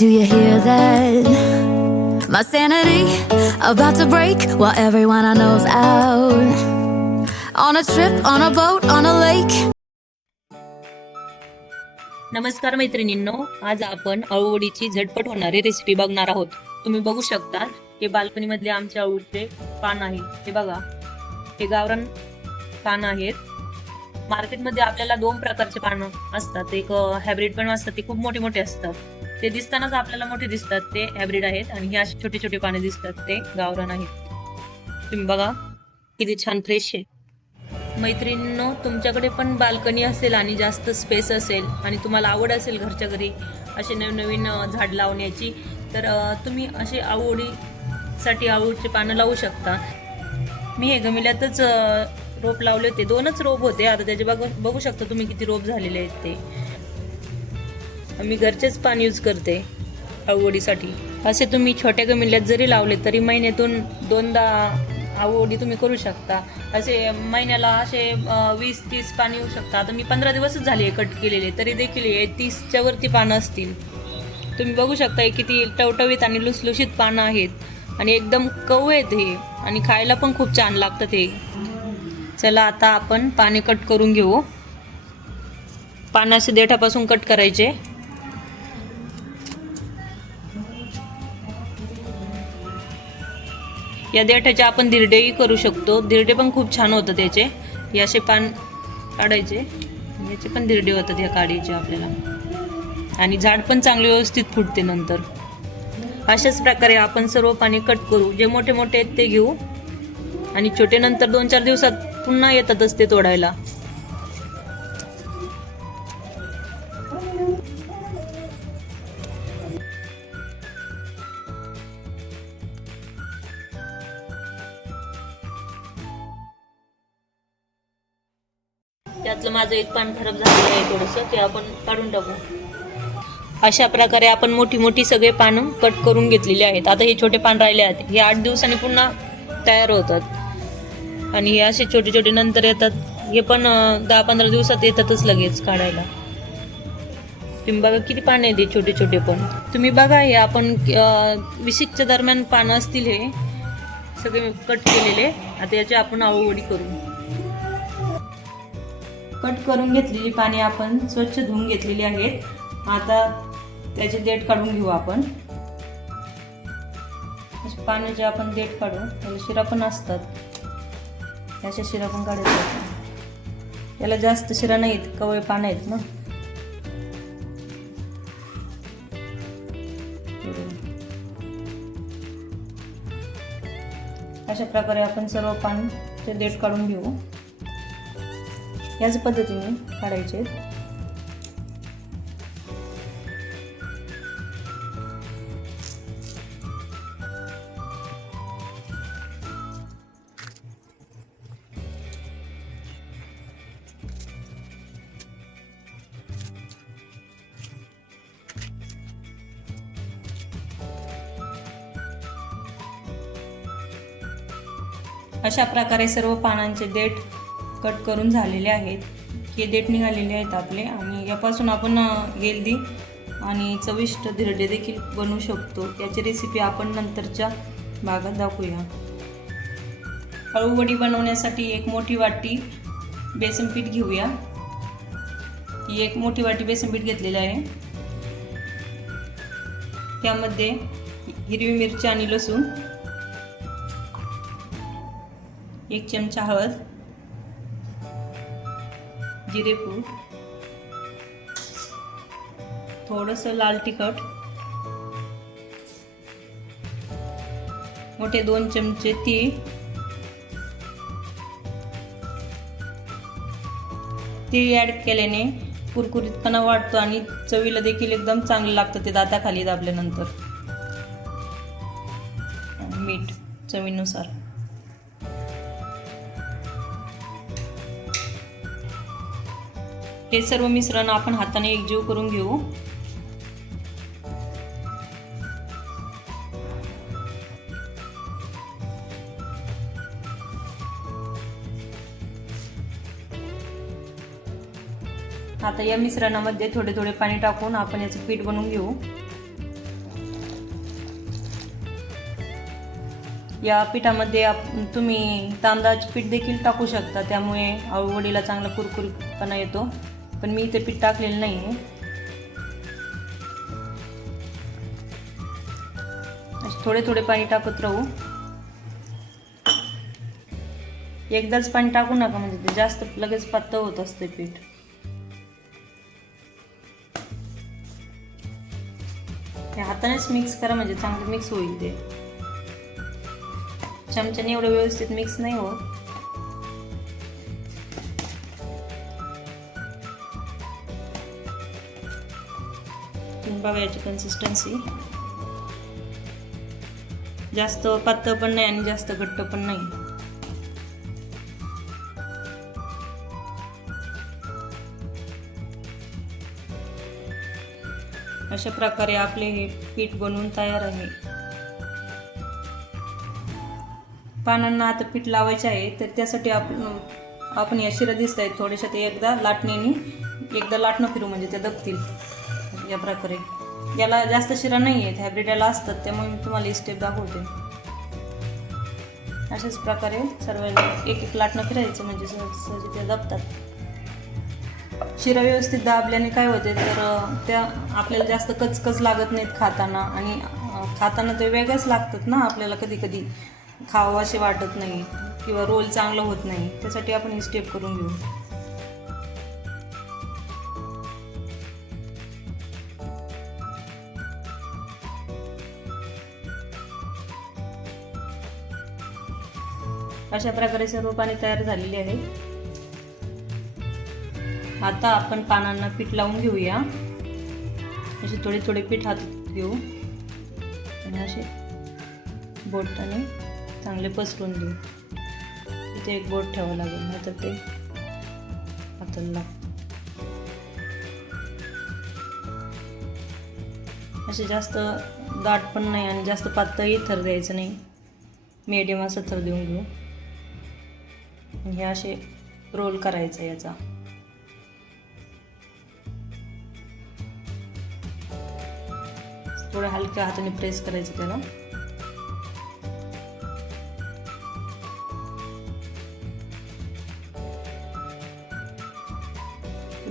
Do you hear that? My sanity about to break while everyone I know's out. On a trip, on a boat, on a lake. नमस्कार मैत्रिणींनो, आज आपण अळूवडीची झटपट होणारी recipe बघणार आहोत. तुम्ही बघू शकता हे बाल्कनी मधले आमच्या अळूचे पान आहे. हे बघा, हे गावरान पान आहेत. मार्केटमध्ये आपल्याला दोन प्रकारचे पान असतात, एक हायब्रिड पण असतात, ते खूप मोठे मोठे असतात. ते दिसतानाच आपल्याला मोठे दिसतात, ते हायब्रिड आहेत. आणि हे असे छोटे छोटे पाने दिसतात, ते गावरान आहेत. तुम्ही बघा किती छान फ्रेश आहे. मैत्रिणींनो, तुमच्याकडे पण बाल्कनी असेल आणि जास्त स्पेस असेल आणि तुम्हाला आवड असेल घरच्या घरी असे नवीन झाड लावण्याची, तर तुम्ही असे आवडीसाठी अळूचे पानं लावू शकता. मी हे गमिल्यातच रोप लावले होते, 2च रोप होते. आता त्याचे बघू शकता तुम्ही किती रोप झालेले आहेत. ते मी घरचेच पान यूज करते आवडीसाठी. असे तुम्ही छोट्या गमिल्यात जरी लावले तरी महिन्यातून 2दा आवडी तुम्ही करू शकता. असे महिन्याला असे 20-30 पाणी येऊ शकता. आता मी 15 दिवसच झाले कट केलेले, तरी देखील 30च्या वरती पानं असतील. तुम्ही बघू शकता किती टवटवीत आणि लुसलुशीत पानं आहेत आणि एकदम कवळे आहेत हे, आणि खायला पण खूप छान लागतं ते. चला आता आपण पाने कट करून घेऊ. पानं असे देठापासून कट करायचे. या देठाचे आपण धिरडेही करू शकतो, धिरडे पण खूप छान होतात त्याचे. हे असे पान काढायचे, याचे पण धिरडे होतात या काढायचे आपल्याला, आणि झाड पण चांगले व्यवस्थित फुटते नंतर. अशाच प्रकारे आपण सर्व पाने कट करू. जे मोठे मोठे आहेत ते घेऊ, आणि छोटे नंतर 2-4 दिवसात पुन्हा येतातच ते तोडायला. त्यातलं माझं एक पान खराब झालेलं आहे थोडंसं, ते आपण काढून टाकू. अशा प्रकारे आपण मोठी मोठी सगळे पानं कट करून घेतलेली आहेत. आता हे छोटे पान राहिले आहेत, हे 8 दिवसांनी पुन्हा तयार होतात, आणि हे असे छोटे छोटे नंतर येतात. हे पण 10-15 दिवसात येतातच लगेच काढायला. तुम्ही बघा किती पानं आहेत हे छोटे छोटे. पण तुम्ही बघा, हे आपण विशिकच्या दरम्यान पानं असतील हे सगळे कट केलेले. आता याची आपण अळूवडी करू. कट करून घेतलेली पाने आपण स्वच्छ धुवून घेतलेली आहेत. आता त्याचे देठ काढून घेऊ आपण. पाण्याचे आपण देठ काढू. त्याला शिरा पण असतात, अशा शिरा पण काढायचा. त्याला जास्त शिरा नाहीत, कवळे पानं आहेत ना. अशा प्रकारे आपण सर्व पानाचे देठ काढून घेऊ. याच पद्धतीने काढायचे. अशा प्रकारे सर्व पानांचे देठ कट करून झालेले आहेत. हे देठ निघालेले आहेत आपले, आणि यापासून आपण हेल्दी आणि चविष्ट धिरडे देखील बनवू शकतो. याची रेसिपी आपण नंतरच्या भागात दाखवूया. अळूवडी बनवण्यासाठी एक मोठी वाटी बेसन पीठ घेऊया. ही एक मोठी वाटी बेसन पीठ घेतलेलं आहे. त्यामध्ये हिरवी मिरची आणि लसूण, 1 चमचा हळद, जिरेपूड, थोडंसं लाल तिखट, मोठे 2 चमचे तीळ, तीळ ॲड केल्याने कुरकुरीतपणा वाढतो आणि चवीला देखील एकदम चांगलं लागतं ते दाताखाली दाबल्यानंतर. मीठ चवीनुसार. हे सर्व मिश्रण आपण हाताने एकजीव करून घेऊ. आता या मिश्रणामध्ये थोडे थोडे पाणी टाकून आपण याचं पीठ बनवून घेऊ. या पिठामध्ये तुम्ही तांदळाचे पीठ देखील टाकू शकता, त्यामुळे अळूवडीला चांगला कुरकुरीतपणा येतो. पण मी इथे पीठ टाकलेलं नाही आहे. थोडे थोडे पाणी टाकत राहू. एकदाच पाणी टाकू नका, म्हणजे ते जास्त लगेच पातळ होत असते पीठ. ते हातानेच मिक्स करा, म्हणजे चांगलं मिक्स होईल. ते चमच्याने एवढं व्यवस्थित मिक्स नाही होत. बघा याची कन्सिस्टन्सी जास्त पातळ पण नाही आणि जास्त घट्ट पण नाही. अशा प्रकारे आपले हे पीठ बनवून तयार आहे. पानांना आता पीठ लावायचे आहे, तर त्यासाठी आपण या शिरा दिसत आहेत थोड्याशा, ते एकदा लाटणं फिरू, म्हणजे ते दबतील. या प्रकारे याला जास्त शिरा नाही आहेत, हायब्रिड याला असतात, त्यामुळे मी तुम्हाला ही स्टेप दाखवते. अशाच प्रकारे सर्वांना एक एक लाटणं फिरायचं, म्हणजे सहज ते दबतात. शिरा व्यवस्थित दाबल्याने काय होते, तर त्या आपल्याला जास्त कचकच लागत नाहीत खाताना, आणि खाताना ते वेगळंच लागतात ना. आपल्याला कधी कधी खावं असे वाटत नाही, किंवा रोल चांगलं होत नाही. त्यासाठी आपण ही स्टेप करून घेऊ. अशा प्रकारे सर्व पाणी तयार झालेले आहे. आता आपण पानांना पीठ लावून घेऊया. असे थोडे थोडे पीठ हातात घेऊ आणि असे बोटाने चांगले पसरून देऊ. इथे एक बोट ठेवावं लागेल, नाहीतर ते हाताला लागतं. असे जास्त दाट पण नाही आणि जास्त पातळही थर द्यायचं नाही, मीडियम असा थर देऊन घेऊ. हे असे रोल करायचं याचा. थोडं हलक्या हाताने प्रेस करायचं त्याला.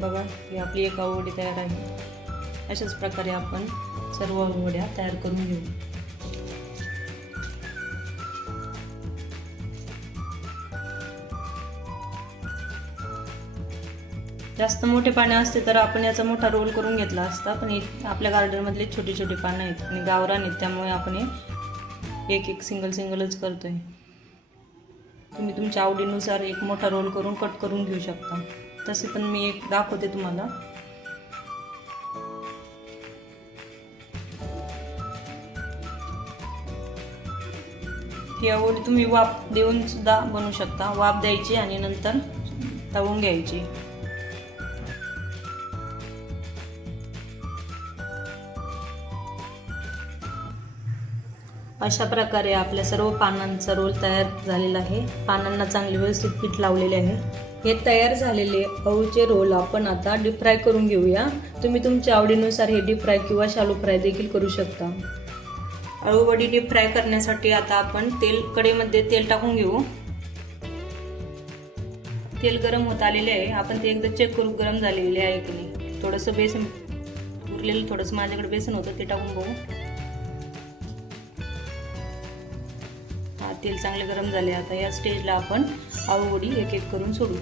बघा ही आपली एक अळूवडी तयार आहे. अशाच प्रकारे आपण सर्व अळूवड्या तयार करून घेऊ. जास्त मोठे पाने असते तर आपण याचा मोठा रोल करून घेतला असता, पण आपल्या गार्डनमधले छोटे छोटे पानं आहेत आणि गावरान आहेत, त्यामुळे आपण हे एक एक सिंगलच करतोय. तुम्ही तुमच्या आवडीनुसार एक मोठा रोल करून कट करून घेऊ शकता. तसे पण मी एक दाखवते तुम्हाला. ही अळूवडी तुम्ही वाफ देऊन सुद्धा बनवू शकता. वाफ द्यायची आणि नंतर तळून घ्यायची. अशा प्रकारे आपल्या सर्व पानांचा रोल तयार झालेला आहे. पानांना चांगले व्यवस्थित पीठ लावलेले आहे. हे तयार झालेले अळूचे रोल आपण आता डीप फ्राय करून घेऊया. तुम्ही तुमच्या आवडीनुसार हे डीप फ्राय किंवा शालो फ्राय देखील करू शकता. अळूवडी डीप फ्राय करण्यासाठी आता आपण कढईमध्ये तेल टाकून घेऊ. तेल गरम होत आलेले आहे. आपण ते एकदा चेक करू गरम झालेले आहे की नाही. थोडंसं बेसन उरलेलं, थोडंसं माझ्याकडे बेसन होतं ते टाकून बघू. तेल चांगले गरम झाले. आता या स्टेजला आपण अळूवडी एक एक करून सोडू.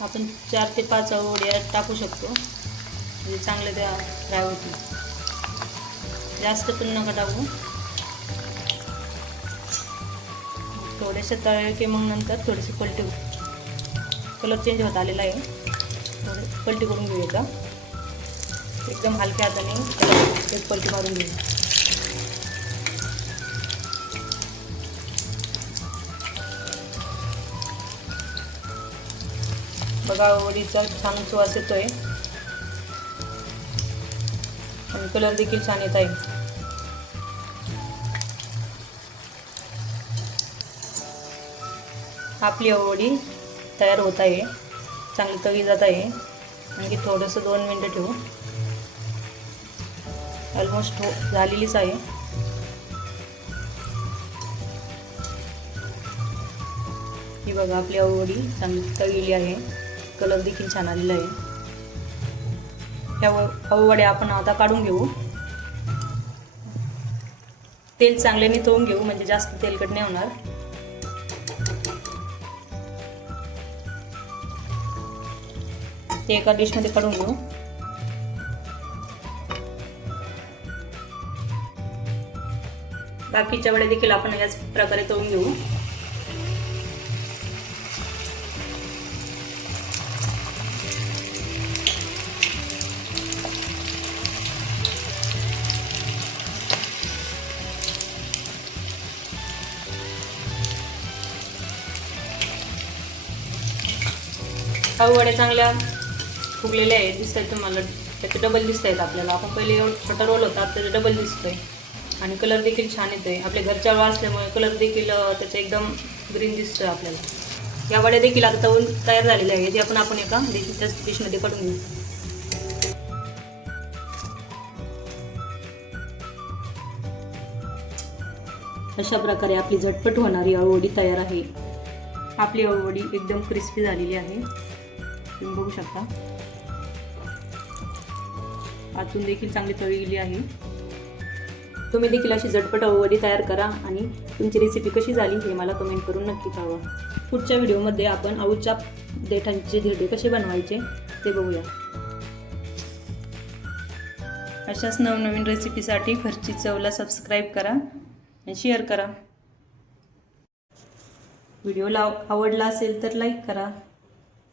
आपण 4 ते 5 अळूवड्या टाकू शकतो, म्हणजे चांगले त्या फ्राय होतील. जास्त पण नका टाकू. थोडेसे तळले की मग नंतर थोडेसे पलटी, कलर चेंज होत आलेला आहे. थोडे पलटी करून घेऊ. एकदम हलक्या हाताने एक पलटी मारून घेऊ. बघा वडीचा छान सुवास येतोय आणि कलर देखील छान येत आहे. आपली अळूवडी तयार होत आहे, चांगली तळली जात आहे. आणखी थोडंसं 2 मिनटं ठेवू. ऑलमोस्ट झालेलीच आहे. ही बघा आपली अळूवडी चांगली तळलेली आहे, कलर देखील छान आलेला आहे. ह्या अळूवड्या आपण आता काढून घेऊ. तेल चांगल्याने तळून घेऊ, म्हणजे जास्त तेलकट नाही होणार. ते एका डिशमध्ये काढून घेऊ. बाकीच्या वड्या देखील आपण याच प्रकारे तळून घेऊ. अळूवड्या चांगल्या फुगलेल्या आहेत, दिसत आहेत तुम्हाला. त्याचे डबल दिसत आहेत आपल्याला. आपण पहिले एवढं छोटा रोल होता, त्याचे डबल दिसतोय. आणि कलर देखील छान येतोय. आपल्या घरच्या अळू असल्यामुळे कलर देखील त्याचा एकदम ग्रीन दिसतोय आपल्याला. या वड्या देखील आता तळून तयार झालेल्या आहेत. जे आपण एका डिशमध्ये काढून घेऊ. अशा प्रकारे आपली झटपट होणारी अळूवडी तयार आहे. आपली अळूवडी एकदम क्रिस्पी झालेली आहे, तुम्ही बघू शकता. आतून देखील चांगली तळलेली आहे. तुम्ही देखील अशी झटपट अळूवडी तयार करा आणि तुमची रेसिपी कशी झाली हे मला कमेंट करून नक्की कळवा. पुढच्या व्हिडिओमध्ये आपण अळूच्या देठांचे धिरडे कसे बनवायचे ते बघूया. अशाच नवनवीन रेसिपीसाठी घरची चवला सबस्क्राईब करा आणि शेअर करा. व्हिडिओला आवडला असेल तर लाईक करा.